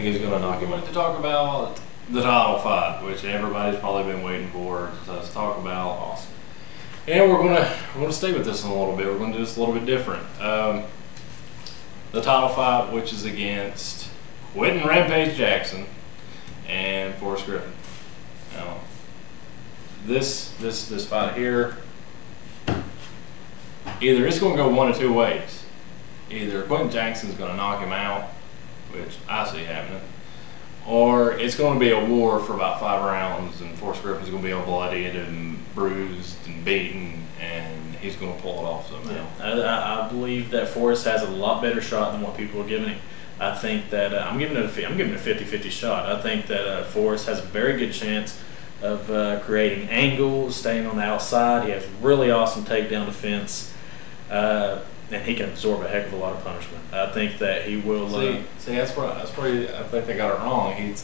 think he's going to knock him out. To talk about the title fight, which everybody's probably been waiting for us to talk about. Awesome. And we're gonna stay with this in a little bit. We're gonna do this a little bit different. The title fight, which is against Quentin Rampage Jackson and Forrest Griffin. Now, this fight here, either it's gonna go one of two ways. Either Quentin Jackson's gonna knock him out, which I see happening, or it's going to be a war for about 5 rounds, and Forrest Griffin's going to be all bloodied and bruised and beaten, and he's going to pull it off somehow. Yeah, I believe that Forrest has a lot better shot than what people are giving him. I think that I'm giving it a 50-50 shot. I think that Forrest has a very good chance of creating angles, staying on the outside. He has really awesome takedown defense. And he can absorb a heck of a lot of punishment. I think that he will. See, that's where I think they got it wrong. He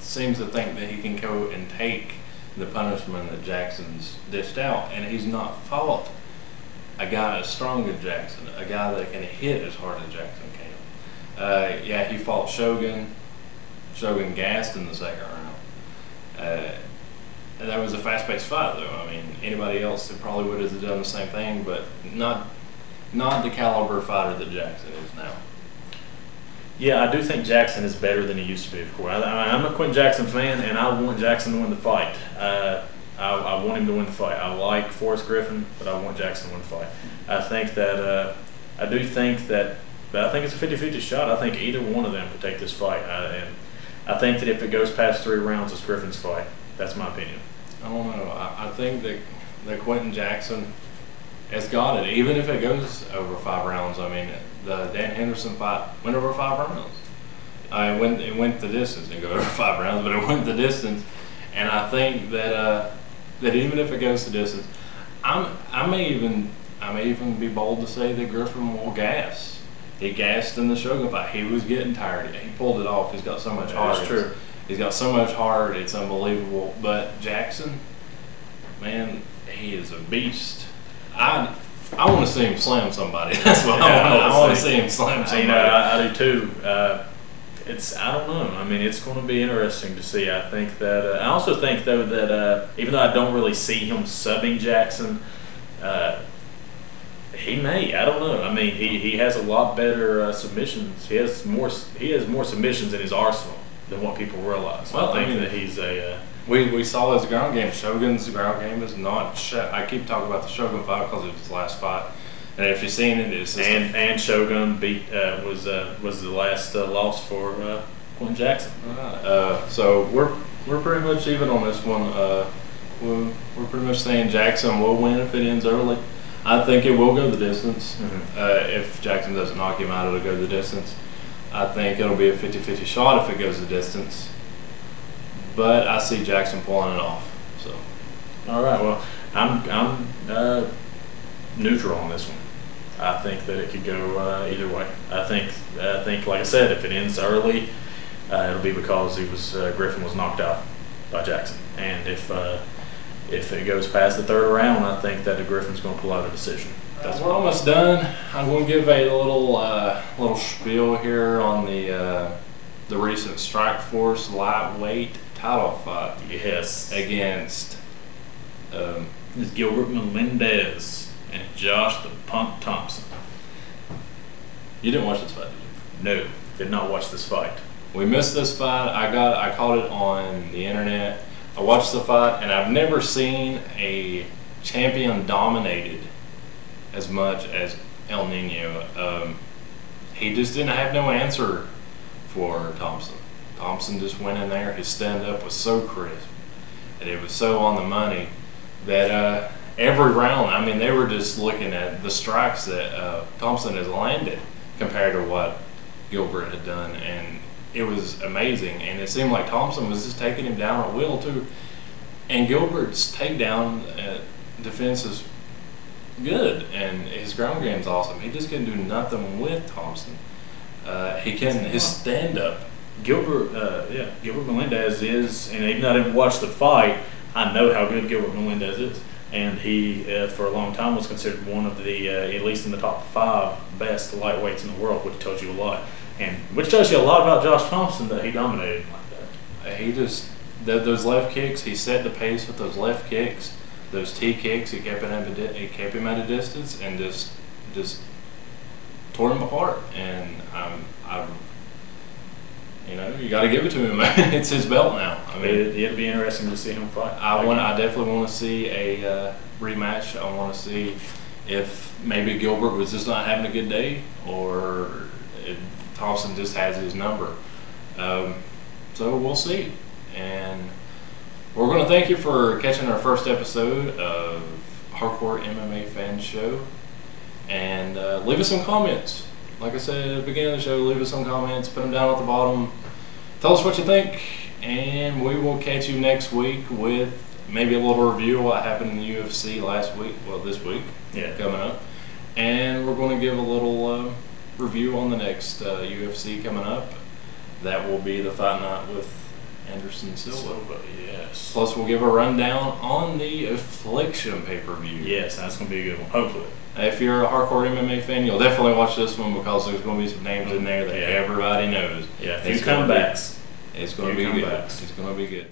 seems to think that he can go and take the punishment that Jackson's dished out, and he's not fought a guy as strong as Jackson, a guy that can hit as hard as Jackson can. Yeah, he fought Shogun. Shogun gassed in the second round. And that was a fast-paced fight, though. I mean, anybody else that probably would have done the same thing, but not the caliber fighter that Jackson is now. Yeah, I do think Jackson is better than he used to be, of course. I'm a Quentin Jackson fan, and I want Jackson to win the fight. I want him to win the fight. I like Forrest Griffin, but I want Jackson to win the fight. I think that I do think that, but I think it's a 50-50 shot. I think either one of them could take this fight. And I think that if it goes past 3 rounds, it's Griffin's fight. That's my opinion. I don't know. I think that Quentin Jackson has got it, even if it goes over 5 rounds. I mean, the Dan Henderson fight went over 5 rounds. It went the distance. It didn't go over 5 rounds, but it went the distance. And I think that even if it goes the distance, I may even be bold to say that Griffin will gas. He gassed in the Shogun fight. He was getting tired. He pulled it off. He's got so much heart. That's true. He's got so much heart. It's unbelievable. But Jackson, man, he is a beast. I want to see him slam somebody. That's what I want to see him slam somebody. You know, I do too. I don't know. I mean, it's going to be interesting to see. I think that I also think though that even though I don't really see him subbing Jackson, he may. I don't know. I mean, he has a lot better submissions. He has more submissions in his arsenal than what people realize. Well, I think that he's a. We saw his ground game. Shogun's ground game is not. I keep talking about the Shogun fight because it was his last fight, and if you've seen it, it's just and Shogun was the last loss for Quentin Jackson. So we're pretty much even on this one. We're pretty much saying Jackson will win if it ends early. I think it will go the distance. Mm-hmm. If Jackson doesn't knock him out, it'll go the distance. I think it'll be a 50-50 shot if it goes the distance. But I see Jackson pulling it off. So, all right. Well, I'm neutral on this one. I think that it could go either way. I think, like I said, if it ends early, it'll be because Griffin was knocked out by Jackson. And if it goes past the 3rd round, I think that Griffin's going to pull out a decision. We're almost done. I'm going to give a little spiel here on the recent Strikeforce lightweight title fight. Yes. Against it's Gilbert Melendez and Josh the Punk Thompson. You didn't watch this fight, did you? No, did not watch this fight. We missed this fight. I caught it on the internet. I watched the fight, and I've never seen a champion dominated as much as El Nino. He just didn't have no answer for Thompson. Thompson just went in there. His stand-up was so crisp, and it was so on the money that every round, I mean, they were just looking at the strikes that Thompson has landed compared to what Gilbert had done, and it was amazing. And it seemed like Thompson was just taking him down at will too. And Gilbert's takedown defense is good, and his ground game's awesome. He just couldn't do nothing with Thompson. His stand-up. Gilbert Melendez is, and even though I didn't watch the fight, I know how good Gilbert Melendez is. And he, for a long time, was considered one of the, at least in the top 5 best lightweights in the world, which tells you a lot. and which tells you a lot about Josh Thompson that he dominated like that. He just those left kicks. He set the pace with those left kicks, those T kicks. He kept him at a distance and just tore him apart. And I'm you know, you got to give it to him, man. It's his belt now. I mean, it'd be interesting to see him fight. I definitely want to see a rematch. I want to see if maybe Gilbert was just not having a good day, or if Thompson just has his number. So we'll see. And we're going to thank you for catching our first episode of Hardcore MMA Fan Show. And leave us some comments. Like I said at the beginning of the show, leave us some comments. Put them down at the bottom. Tell us what you think. And we will catch you next week with maybe a little review of what happened in the UFC last week. Well, this week. Yeah. Coming up. And we're going to give a little review on the next UFC coming up. That will be the Fight Night with Anderson Silva. Yes. Plus, we'll give a rundown on the Affliction pay-per-view. Yes, that's going to be a good one, hopefully. If you're a hardcore MMA fan, you'll definitely watch this one because there's going to be some names in there that everybody knows. Yeah, a few comebacks. It's going to be good. It's going to be good.